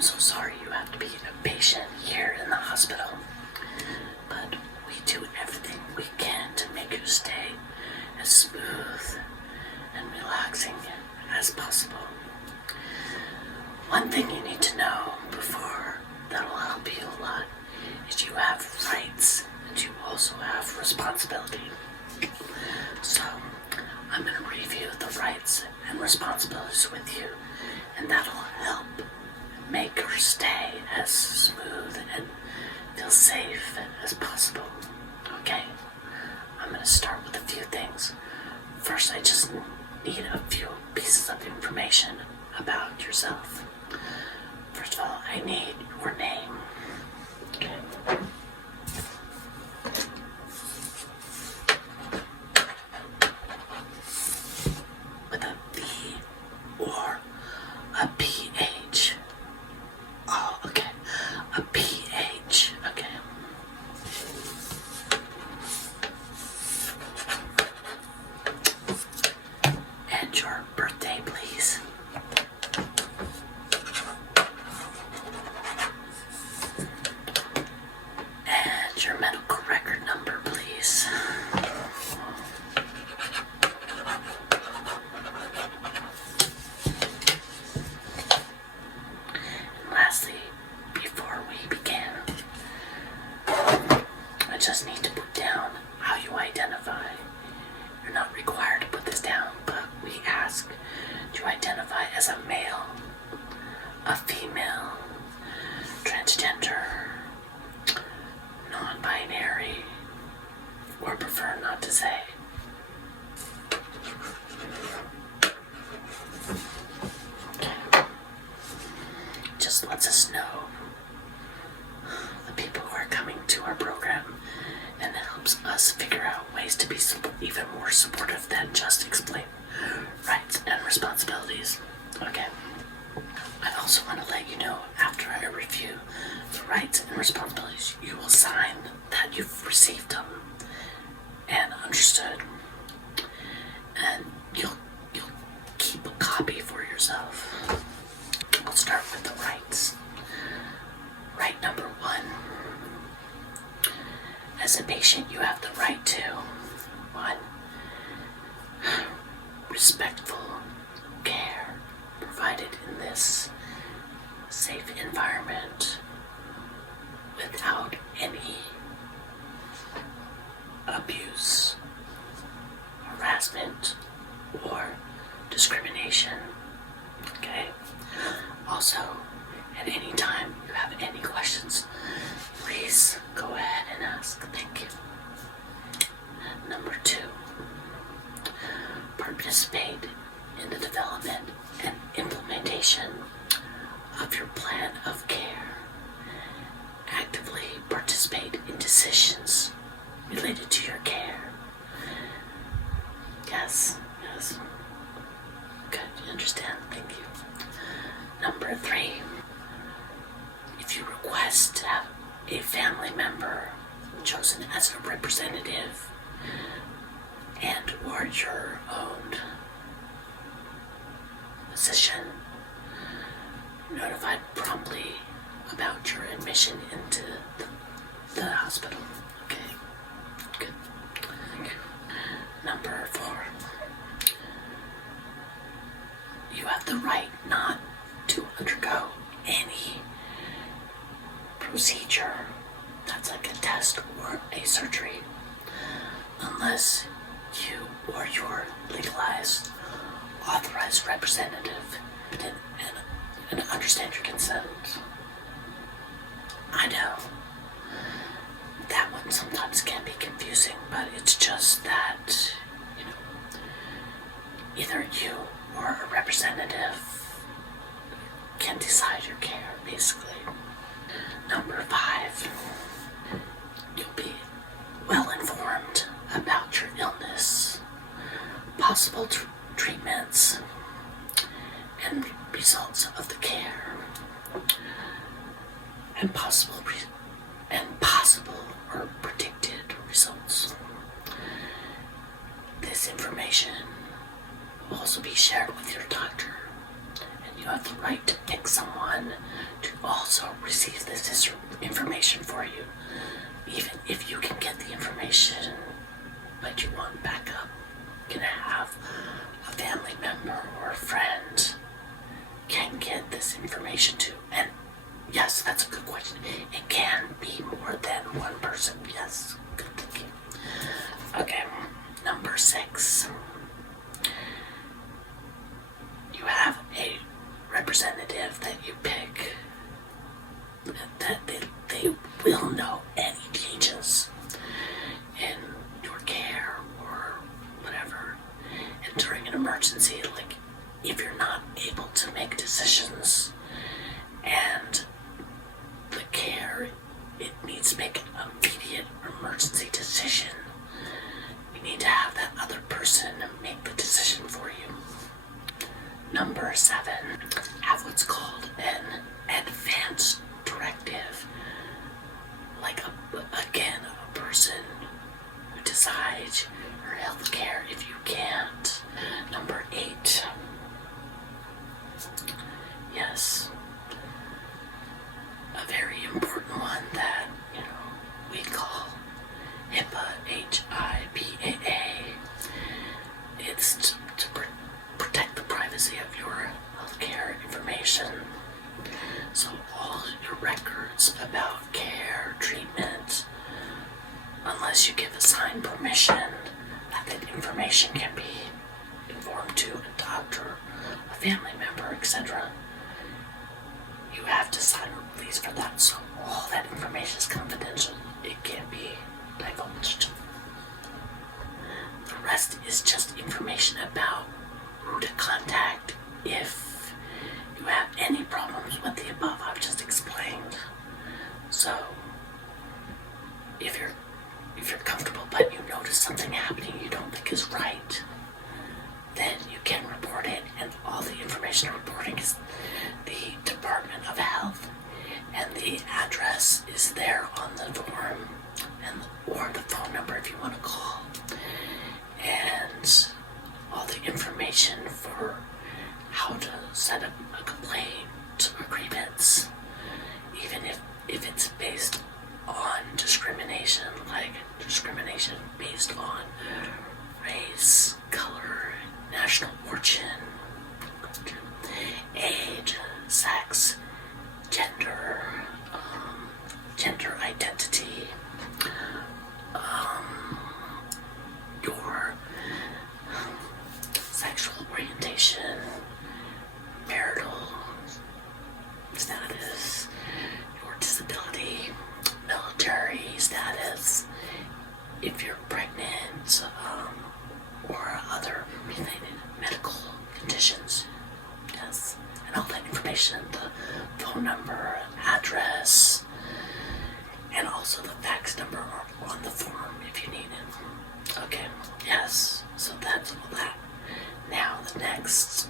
I'm so sorry you have to be a patient here in the hospital, but we do everything we can to make your stay as smooth and relaxing as possible. One thing you need to know before that'll help you a lot is you have rights and you also have responsibility. So I'm going to review the rights and responsibilities with you, and that'll help make your stay as smooth and feel safe as possible. Okay, I'm going to start with a few things. First, I just need a few pieces of information about yourself. First of all, I need your name. Okay. With a V or a PH. Oh, okay. A PH. Okay. And your birthday, please. And your medical record number, please. And lastly, before we begin, I just need to put down how you identify. You're not required to put this down, but we ask, do you identify as a male, a female, transgender, non-binary, or prefer not to say? Okay. Just lets us know the people who are coming to our program, and it helps us figure out ways to be even more supportive than just explain rights and responsibilities. Okay. I also want to let you know, after I review the rights and responsibilities, you will sign that you've received them and understood, and you'll keep a copy for yourself. I'll start with the rights. Right number 1. As a patient, you have the right to 1. Respectful care provided in this safe environment without any abuse, harassment, or discrimination. Okay? Also, at any time you have any questions, please go ahead and ask. Thank you. Number 2, participate in the development and implementation of your plan of care. Actively participate in decisions related to your care. Yes. Good, you understand? Thank you. Number 3, if you request to have a family member chosen as a representative and or your own physician, notified promptly about your admission into the hospital. Okay, good. Thank you. Number 4, you have the right not to undergo any procedure that's like a test or a surgery unless you or your legalized authorized representative and understand your consent. I know that one sometimes can be confusing, but it's just that, either you or a representative can decide your care, basically. Number 5, you'll be well informed about your illness, possible treatments, and results of the care, and possible or predicted results. This information will also be shared with your doctor, and you have the right to pick someone to information for you. Even if you can get the information, but you want backup, you can have a family member or a friend can get this information too. And yes, that's a good question. It can be more than one person. Yes, good thinking. Okay, number 6. You have a representative that you pick that they will know any changes in your care or whatever. And during an emergency, like if you're not able to make decisions and the care, it needs to make an immediate emergency decision, you need to have that other person make the decision for you. Number 7, have what's called an advance directive. Like, again, a person who decides your health care if you can't. Number 8, yes, a very important one that, we call HIPAA, HIPAA. It's to protect the privacy of your healthcare information. So all your records about care, treatment, unless you give a signed permission that information can be informed to a doctor, a family member, etc., you have to sign a release for that. So all that information is confidential. It can't be divulged. The rest is just information about who to contact if you have any problems with the above I've just explained. So if you're comfortable but you notice something happening you don't think is right, then you can report it, and all the information reporting is the Department of Health, and the address is there on the form, or the phone number if you want to call, and all the information for how to set up a complaint or grievance, even if it's based on discrimination, like discrimination based on race, color, national origin, age, sex, gender, gender identity, your sexual orientation, marital status, your disability, military status, if you're pregnant, or other related medical conditions. Yes, and all that information, the phone number, address, and also the fax number are on the form if you need it. Okay, yes, so that's all that. Now the next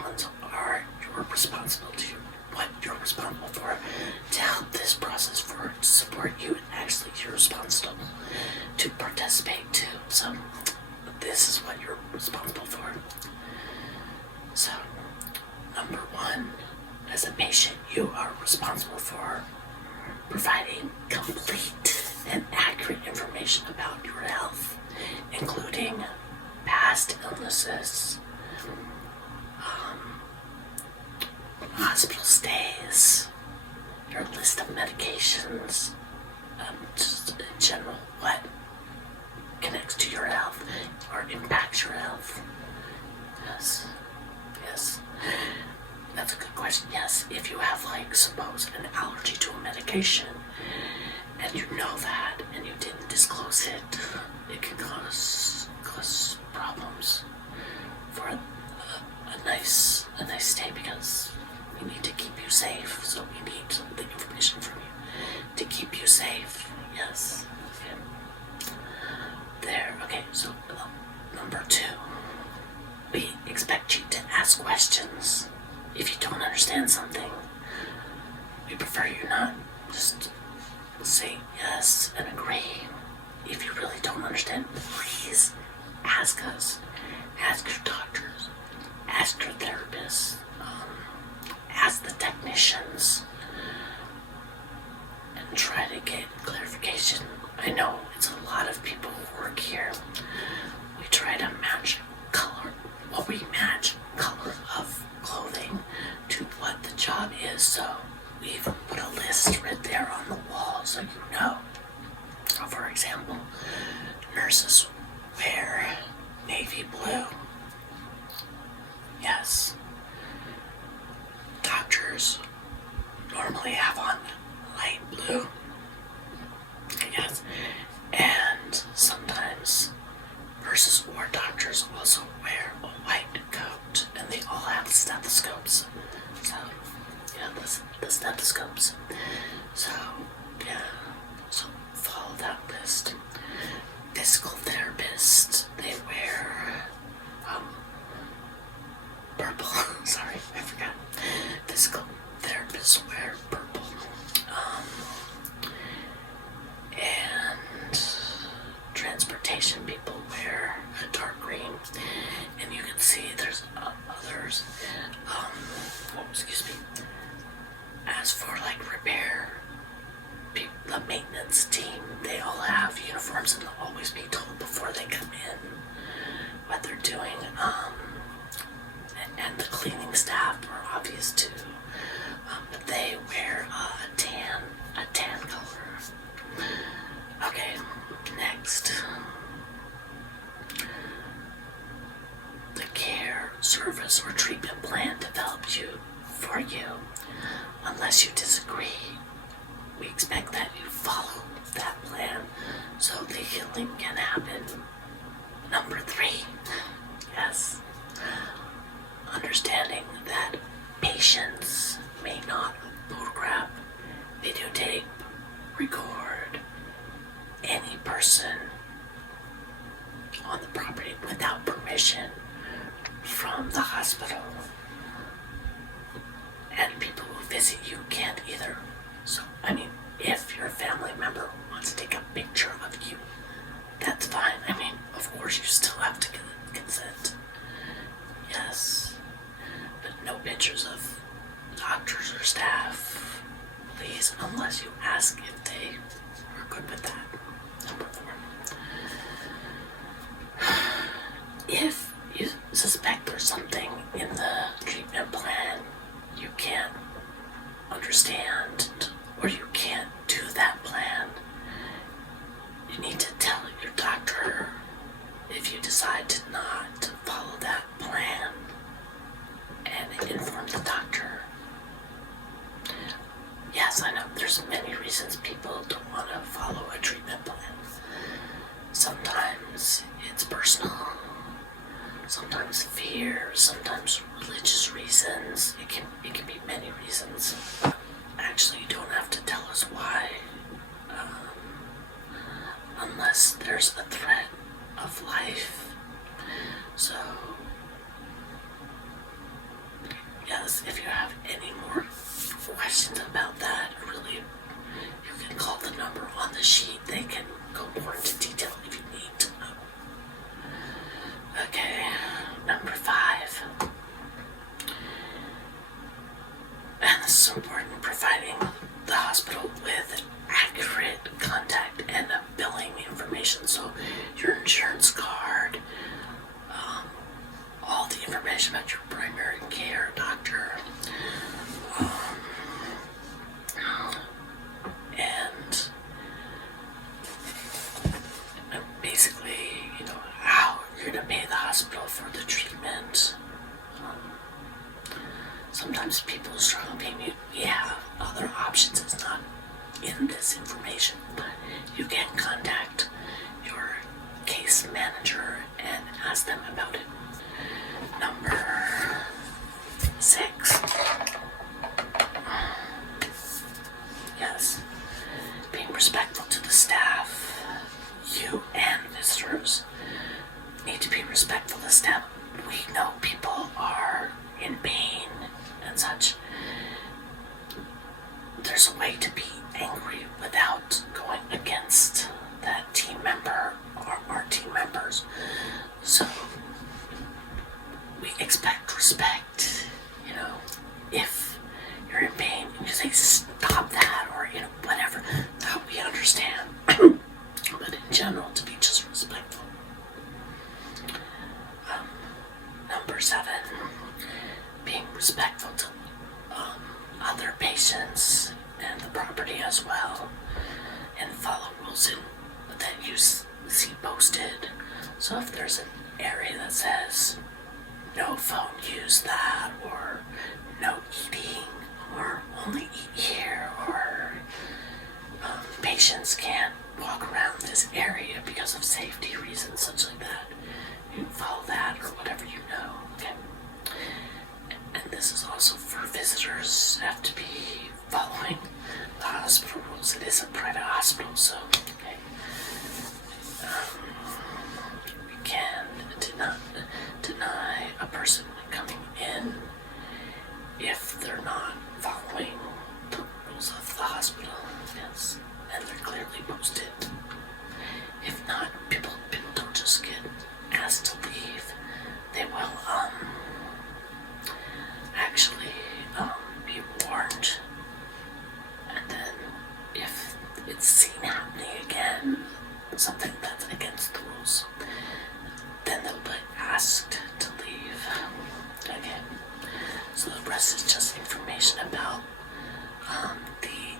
ones are what you're responsible for to help this process forward, to support you, and actually you're responsible to participate too. So this is what you're responsible for. So number 1, as a patient, you are responsible for providing complete and accurate information about your health, including past illnesses, hospital stays, your list of medications, just in general, what connects to your health or impacts your health. Yes. That's a good question. Yes, if you have, suppose an allergy to a medication, and you know that, and you didn't disclose it, it can cause problems for a nice stay, because we need to keep you safe. So we need the information from you to keep you safe. Yes. Okay. There. Okay. So number 2, we expect you to ask questions. If you don't understand something, we prefer you not just say yes and agree. If you really don't understand, please ask us. Ask your doctors. Ask your therapists. Ask the technicians. And So we've put a list right there on the wall so you know. For example, nurses wear navy blue. Yes. Doctors normally have on light blue. Yes. And sometimes nurses or doctors also wear a white coat, and they all have stethoscopes. So, yeah, the stethoscopes. So, yeah, so follow that list. Physical therapists, they wear purple. Sorry, I forgot. Physical therapists wear purple. And transportation people wear a dark green. And you can see there's others. Excuse me. As for like repair, the maintenance team, they all have uniforms and they'll always be told before they come in what they're doing. And the cleaning staff are obvious too. But they wear a tan color. Okay, next. The care, service, or treatment plan developed for you. Unless you disagree, we expect that you follow that plan so the healing can happen. Number 3, yes, understanding that patients may not photograph, videotape, record any person on the property without permission from the hospital. And people who visit you can't either. So, I mean, if your family member wants to take a picture of you, that's fine. I mean, of course, you still have to consent. Yes. But no pictures of doctors or staff, please, unless you ask if they are good with that. Number 4. If you suspect there's something in the treatment plan you can't understand or you can't do that plan, you need to tell your doctor. If you decide to not follow that plan, and inform the doctor. Yes, I know there's many reasons people don't want to follow a treatment plan. Sometimes it's personal, sometimes fear, sometimes religious reasons. It can be many reasons. Actually, you don't have to tell us why, unless there's a threat of life. So, yes, if you have any more questions about that, really, you can call the number on the sheet. They can go more into detail if you need to know. Okay, number 5. And this is important, providing the hospital with accurate contact and billing information. So your insurance card, all the information about your primary care doctor, and basically, how you're going to pay the hospital for the treatment. Sometimes people struggle paying. We have other options. It's not in this information, but you can contact your case manager and ask them about it. Number 6. Yes, being respectful to the staff. You and visitors need to be respectful to staff. We know people are in pain and such. There's a way to be angry without going against that team member or our team members. So we expect respect. If you're in pain and you say stop that, or whatever, that we understand. But in general, to be just respectful. Number 7, being respectful to other patients and the property as well, and follow rules that you see posted. So if there's an area that says no phone use that, or no eating, or only eat here, or patients can't walk around this area because of safety reasons, such like that, you follow that or whatever you know. Okay. And this is also for visitors, have to be following the hospital rules. It is a private hospital, so okay. We can deny a person coming in if they're not following the rules of the hospital. Yes, and they're clearly posted. If not, people don't just get asked to leave. They will actually be warned, and then if it's seen happening again, something that's against the rules, then they'll be asked to leave. Okay, so the rest is just information about the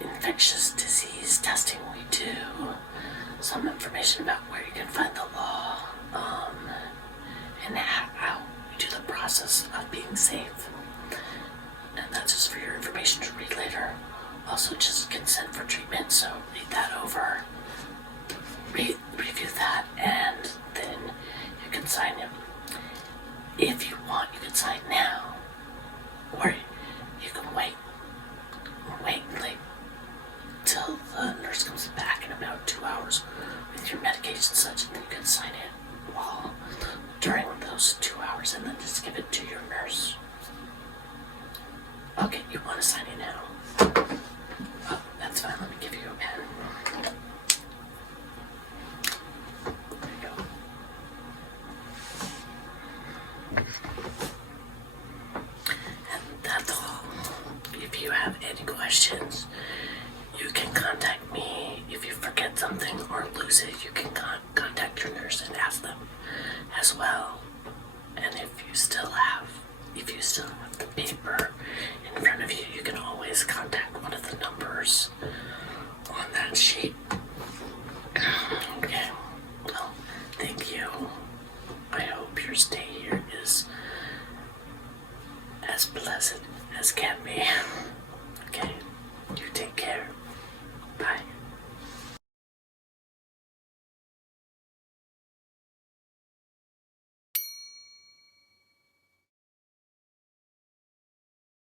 infectious disease testing we do, some information about where you can find the law, and how we do the process of being safe. And that's just for your information to read later. Also, just consent for treatment, so read that over, review that, and then you can sign it. If you want, you can sign now, or you can wait like till the nurse comes back in about 2 hours with your medication such, and then you can sign it while during those 2 hours, and then just give it to your nurse. Okay, you want to sign it now? Oh, that's fine. Let me give you a pen. There you go. And that's all. If you have any questions, you can contact me. If you forget something or lose it, you can contact your nurse and ask them as well. And if you still have the paper in front of you, you can always contact one of the numbers on that sheet. Okay, well, thank you. I hope your stay here is as pleasant as can be. Okay, you take care. Bye.